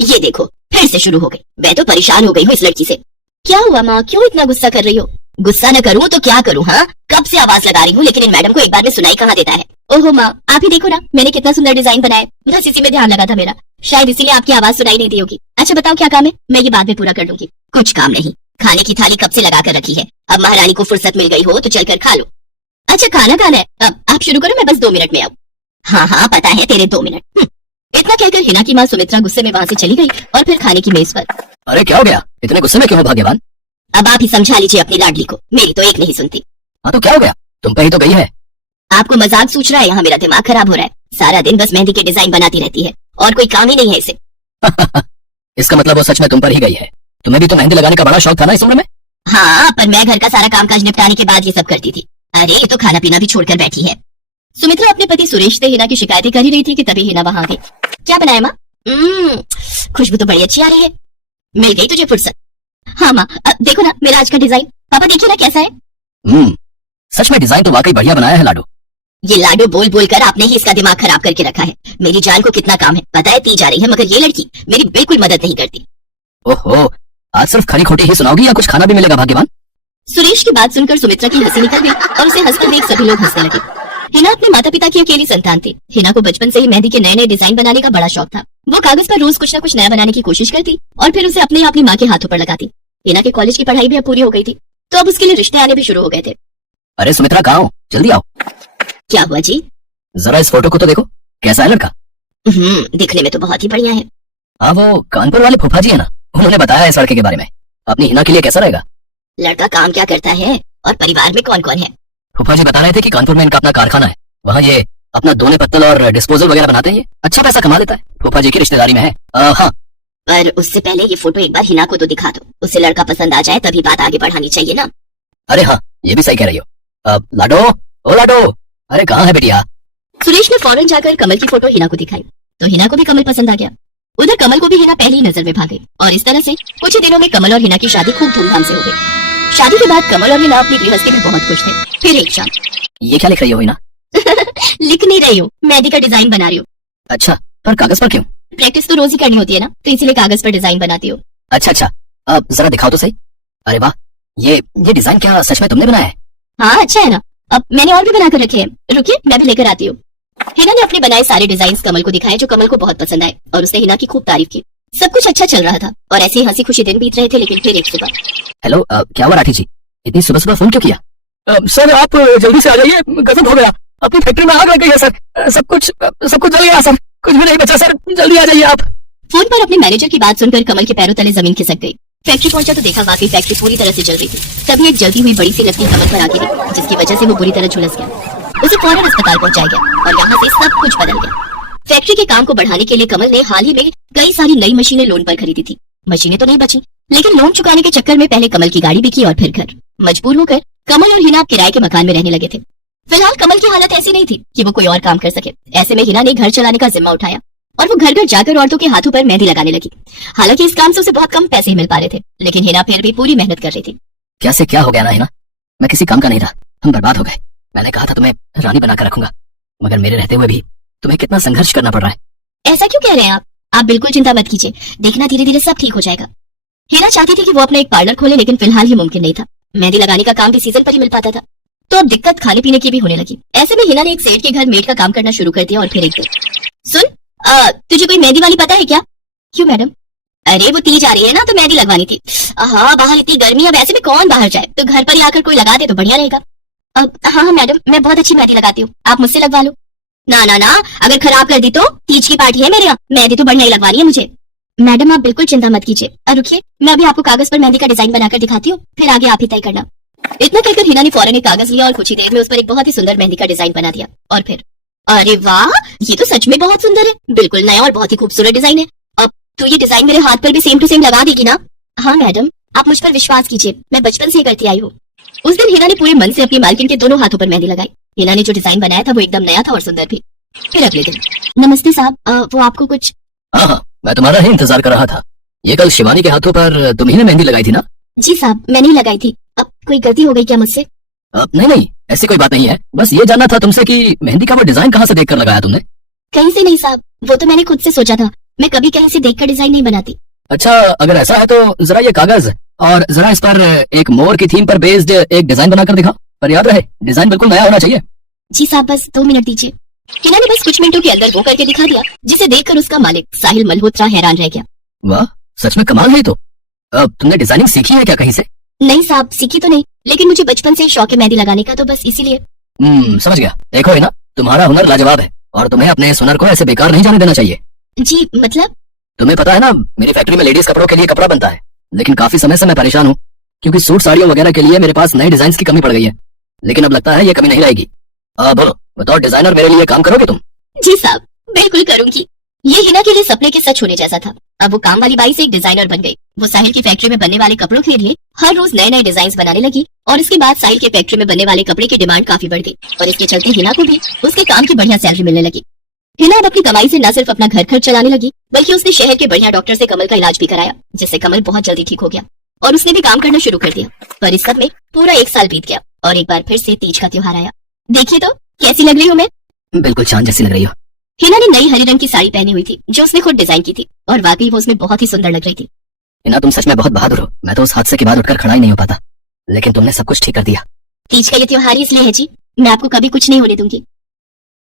ये देखो फिर से शुरू हो गई। मैं तो परेशान हो गई हूँ इस लड़की से। क्या हुआ माँ, क्यों इतना गुस्सा कर रही हो? गुस्सा न करूँ तो क्या करूँ? हाँ, कब से आवाज लगा रही हूँ लेकिन इन मैडम को एक बार में सुनाई कहाँ देता है। ओहो माँ, आप ही देखो ना मैंने कितना सुंदर डिजाइन बनाया, बस इसी में ध्यान लगा था मेरा, शायद इसीलिए आपकी आवाज सुनाई नहीं दी होगी। अच्छा बताओ क्या काम है, मैं ये बाद में पूरा कर लूंगी। कुछ काम नहीं, खाने की थाली कब से लगा कर रखी है, अब महारानी को फुर्सत मिल गई हो तो चलकर खा लो। अच्छा खाना खाना है, अब आप शुरू करो, मैं बस 2 मिनट में आऊँ। हाँ हाँ पता है तेरे 2 मिनट। इतना कहकर हिना की माँ सुमित्रा गुस्से में वहाँ से चली गई और फिर खाने की मेज पर। अरे क्या हो गया, इतने गुस्से में क्यों हो भाग्यवान? अब आप ही समझा लीजिए अपनी लाडली को, मेरी तो एक नहीं सुनती। हाँ तो क्या हो गया, तुम पे ही तो गई है। आपको मजाक सूझ रहा है? यहाँ मेरा दिमाग खराब हो रहा है, सारा दिन बस मेहंदी के डिजाइन बनाती रहती है और कोई काम ही नहीं है इसे। इसका मतलब वो सच में तुम पर ही गई है। तुम्हें भी तो मेहंदी लगाने का बड़ा शौक था ना इस उम्र में? हाँ, पर मैं घर का सारा कामकाज निपटाने के बाद ये सब करती थी। अरे ये तो खाना पीना भी छोड़कर बैठी है। सुमित्रा अपने पति सुरेश से हिना की शिकायतें कर ही रही थी कि तभी हिना वहां आ गई। क्या बनाया माँ? खुशबू तो बड़ी अच्छी आ रही है, मिल गई तुझे फुर्सत। हाँ माँ, देखो ना मेरा आज का डिजाइन, पापा देखिए ना कैसा है। सच में डिजाइन तो वाकई बढ़िया बनाया है लाडो। ये लाडो बोल बोल कर आपने ही इसका दिमाग खराब करके रखा है। मेरी जान को कितना काम है पता है, पी जा रही है, मगर ये लड़की मेरी बिल्कुल मदद नहीं करती। ओहो, आज सिर्फ खरी खोटी ही सुनाओगी या कुछ खाना भी मिलेगा भाग्यवान? सुरेश की बात सुनकर सुमित्रा की हंसी निकल गई और उसे हंसकर देख सभी लोग हंसने लगे। हिना अपने माता पिता की अकेली संतान थी। हिना को बचपन से ही मेहंदी के नए नए डिजाइन बनाने का बड़ा शौक था। वो कागज पर रोज कुछ न कुछ नया बनाने की कोशिश करती और फिर उसे अपनी माँ के हाथों पर लगाती। हिना के कॉलेज की पढ़ाई भी अब पूरी हो गई थी तो अब उसके लिए रिश्ते आने भी शुरू हो गए थे। अरे सुमित्रा कहाँ हो, जल्दी आओ। क्या हुआ जी? जरा इस फोटो को तो देखो, कैसा है लड़का? दिखने में तो बहुत ही बढ़िया है। हाँ वो कानपुर वाले फूफा जी है ना, उन्होंने बताया है इस लड़के के बारे में। अपनी हिना के लिए कैसा रहेगा? लड़का काम क्या करता है और परिवार में कौन कौन है? फूफा जी बता रहे थे कि कानपुर में इनका अपना कारखाना है, वहाँ ये अपना दोने पत्तल और डिस्पोजल वगैरह बनाते हैं। ये अच्छा पैसा कमा लेता है, फूफा जी की रिश्तेदारी में है। हाँ, पर उससे पहले ये फोटो एक बार हिना को तो दिखा दो, उसे लड़का पसंद आ जाए तभी बात आगे बढ़ानी चाहिए ना। अरे हाँ ये भी सही कह रही हो। लाडो, ओ लाडो, अरे कहाँ है बेटिया? सुरेश ने फौरन जाकर कमल की फोटो हिना को दिखाई तो हिना को भी कमल पसंद आ गया। उधर कमल को भी हिना पहली नजर में भाग गई और इस तरह से कुछ ही दिनों में कमल और हिना की शादी खूब धूमधाम से हो गई। शादी के बाद कमल और हिना अपनी गृहस्थी में बहुत खुश थे। फिर एक शाम। ये क्या लिख रही हो हिना? लिख नहीं रही हूँ, मेहंदी का डिजाइन बना रही हूँ। अच्छा, पर कागज पर क्यों? प्रैक्टिस तो रोज ही करनी होती है ना, तो इसीलिए कागज पर डिजाइन बनाती हूँ। अच्छा, अब जरा दिखाओ तो सही। अरे वाह, ये डिजाइन क्या सच में तुमने बनाया है? हाँ अच्छा है ना, अब मैंने और भी बना कर रखे हैं, रुकिए मैं भी लेकर आती हूँ। हिना ने अपने बनाए सारे डिजाइन कमल को दिखाए जो कमल को बहुत पसंद आए और उसने हिना की खूब तारीफ की। सब कुछ अच्छा चल रहा था और ऐसे ही हंसी खुशी दिन बीत रहे थे। लेकिन फिर एक सुबह। हेलो, क्या हुआ राठी जी, इतनी सुबह सुबह फोन क्यों किया? सर आप जल्दी से आ जाइए, गजब हो गया, अपनी फैक्ट्री में आग लग गई है सर, सब कुछ जल गया सर, कुछ भी नहीं बचा सर, जल्दी आ जाइए आप। फोन पर अपने मैनेजर की बात सुनकर कमल के पैरों तले जमीन खिसक गई। फैक्ट्री पहुंचा तो देखा वाकई फैक्ट्री पूरी तरह से जल रही थी। तभी एक जलती हुई बड़ी सी लकड़ी कमल पर आ गिरी जिसकी वजह से वो बुरी तरह झुलस गया। उसे फौरन अस्पताल पहुंचाया गया और यहाँ से सब कुछ बदल गया। फैक्ट्री के काम को बढ़ाने के लिए कमल ने हाल ही में कई सारी नई मशीनें लोन पर खरीदी थी। मशीनें तो नहीं बची, लेकिन लोन चुकाने के चक्कर में पहले कमल की गाड़ी बिकी और फिर घर। मजबूर होकर कमल और हिना किराए के मकान में रहने लगे थे। फिलहाल कमल की हालत ऐसी नहीं थी कि वो कोई और काम कर सके। ऐसे में हिना ने घर चलाने का जिम्मा उठाया और वो घर घर जाकर औरतों के हाथों पर मेहंदी लगाने लगी। हालांकि इस काम से उसे बहुत कम पैसे ही मिल पा रहे थे, लेकिन हिना फिर भी पूरी मेहनत कर रही थी। क्या से क्या हो गया ना हिना, मैं किसी काम का नहीं रहा, हम बर्बाद हो गए। मैंने कहा था तुम्हें रानी बनाकर रखूंगा, मगर मेरे रहते हुए भी तुम्हें कितना संघर्ष करना पड़ रहा है। ऐसा क्यों कह रहे हैं आप बिल्कुल चिंता मत कीजिए, देखना धीरे धीरे सब ठीक हो जाएगा। हिना चाहती थी कि वो अपना एक पार्लर खोले, लेकिन फिलहाल ये मुमकिन नहीं था। मेहंदी लगाने का काम भी सीजन पर ही मिल पाता था, तो अब दिक्कत खाने पीने की भी होने लगी। ऐसे में हिना ने एक सेठ के घर मेड का काम करना शुरू कर दिया और फिर एक दिन। सुन, तुझे कोई मेहंदी वाली पता है क्या? क्यों मैडम? अरे वो तीज आ रही है ना, तो मेहंदी लगवानी थी। हाँ बाहर इतनी गर्मी है, वैसे भी कौन बाहर जाए, तो घर पर ही आकर कोई लगा दे तो बढ़िया रहेगा। हाँ मैडम, मैं बहुत अच्छी मेहंदी लगाती हूँ, आप मुझसे लगवा लो। ना, अगर खराब कर दी तो तीज की पार्टी है मेरे यहाँ, मेहंदी तो बढ़िया ही लगवानी है मुझे। मैडम आप बिल्कुल चिंता मत कीजिए, रुकिए मैं अभी आपको कागज पर मेहंदी का डिजाइन बनाकर दिखाती हूँ, फिर आगे आप ही तय करना। इतना कहकर हिना ने फौरन एक कागज लिया और कुछ ही देर में उस पर एक बहुत ही सुंदर मेहंदी का डिजाइन बना दिया। और फिर अरे वाह, ये तो सच में बहुत सुंदर है, बिल्कुल नया और बहुत ही खूबसूरत डिजाइन है। अब तो ये डिजाइन मेरे हाथ पर भी सेम टू सेम लगा देगी ना? हाँ मैडम, आप मुझ पर विश्वास कीजिए, मैं बचपन से करती आई हूँ। उस दिन हिना ने पूरे मन से अपनी मालकिन के दोनों हाथों पर मेहंदी लगाई। हिना ने जो डिजाइन बनाया था वो एकदम नया था और सुंदर भी। फिर अगले दिन। नमस्ते साहब, वो आपको कुछ? हाँ, मैं तुम्हारा ही इंतजार कर रहा था। ये कल शिवानी के हाथों पर तुम ही ने मेहंदी लगाई थी ना? जी साहब, मैंने ही लगाई थी। अब कोई गलती हो गई क्या मुझसे? नहीं, ऐसी कोई बात नहीं है, बस ये जानना था तुमसे कि मेहंदी का वो डिजाइन कहाँ से देखकर लगाया तुमने? कहीं से नहीं साहब, वो तो मैंने खुद से सोचा था। मैं कभी कहीं से देखकर डिजाइन नहीं बनाती। अच्छा, अगर ऐसा है तो जरा ये कागज और जरा इस पर एक मोर की थीम पर बेस्ड एक डिजाइन बनाकर दिखाओ। पर याद रहे, डिजाइन बिल्कुल नया होना चाहिए। जी साहब, बस 2 मिनट दीजिए। हिना ने बस कुछ मिनटों के अंदर वो करके दिखा दिया, जिसे देखकर उसका मालिक साहिल मल्होत्रा हैरान रह गया। वाह, सच में कमाल है। तो अब तुमने डिजाइनिंग सीखी है क्या कहीं से? नहीं साहब, सीखी तो नहीं, लेकिन मुझे बचपन से शौक है मेहंदी लगाने का, तो बस इसीलिए। समझ गया। देखो है ना, तुम्हारा हुनर लाजवाब है और तुम्हें अपने इस हुनर को ऐसे बेकार नहीं जाने देना चाहिए। जी मतलब? तुम्हें पता है ना, मेरी फैक्ट्री में लेडीज कपड़ों के लिए कपड़ा बनता है, लेकिन काफी समय से मैं परेशान हूँ क्योंकि सूट साड़ियों वगैरह के लिए मेरे पास नए डिजाइन की कमी पड़ गई है। लेकिन अब लगता है ये कमी नहीं रहेगी। बोलो, बताओ डिजाइनर, मेरे लिए काम करोगे तुम? जी साहब, बिल्कुल करूंगी। ये हिना के लिए सपने के सच होने जैसा था। अब वो काम वाली बाई से एक डिजाइनर बन गई। वो साहिल की फैक्ट्री में बनने वाले कपड़ों के लिए हर रोज नए नए डिजाइन बनाने लगी और इसके बाद साहिल के फैक्ट्री में बनने वाले कपड़े की डिमांड काफी बढ़ गई और इसके चलते हिना को भी उसके काम की बढ़िया सैलरी मिलने लगी। हिना अब अपनी कमाई से न सिर्फ अपना घर खर्च चलाने लगी, बल्कि उसने शहर के बढ़िया डॉक्टर से कमल का इलाज भी कराया, जिससे कमल बहुत जल्दी ठीक हो गया और उसने भी काम करना शुरू कर दिया। पर इस सब में पूरा 1 साल बीत गया और एक बार फिर से तीज का त्योहार आया। देखिए तो कैसी लग रही हूँ मैं? बिल्कुल चांद जैसी लग रही हो। हिना ने नई हरी रंग की साड़ी पहनी हुई थी, जो उसने खुद डिजाइन की थी और वाकई वो उसमें बहुत ही सुंदर लग रही थी। हिना, तुम सच में बहुत बहादुर हो। मैं तो उस हादसे के बाद उठकर खड़ा ही नहीं हो पाता, लेकिन तुमने सब कुछ ठीक कर दिया। तीज का ये त्योहार ही इसलिए है जी, मैं आपको कभी कुछ नहीं होने दूंगी।